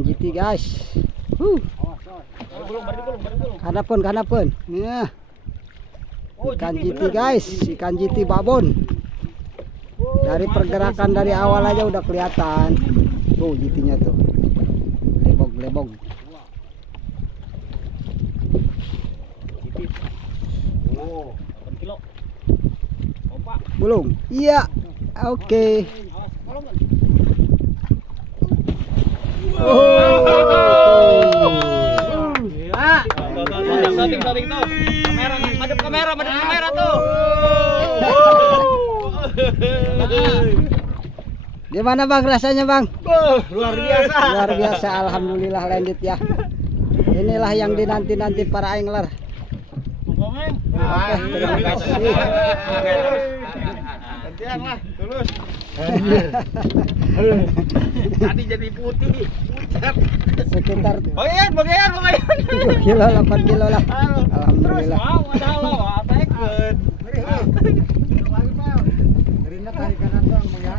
ikan jiti guys. Kanapun. Ya. Ikan jiti guys, ikan jiti babon. Dari pergerakan dari awal aja udah kelihatan. Tuh jitinya tuh. Lebog. Oh, 8 kilo. Belum? Iya. Oke. Shooting tuh. Kamera, madep kamera tuh. Gimana Bang rasanya Bang? Luar biasa. Luar biasa, alhamdulillah landed ya. Inilah yang dinanti-nanti para angler. Oke, terima kasih. Gantian lah, tulus. Tadi jadi putih, pucat. Sekitar Bagian. 7 kilo, 8 kilo lah. Alhamdulillah. Mau ada lo, apa ikut? Gerindra tarik kanan doang, Bang, ya.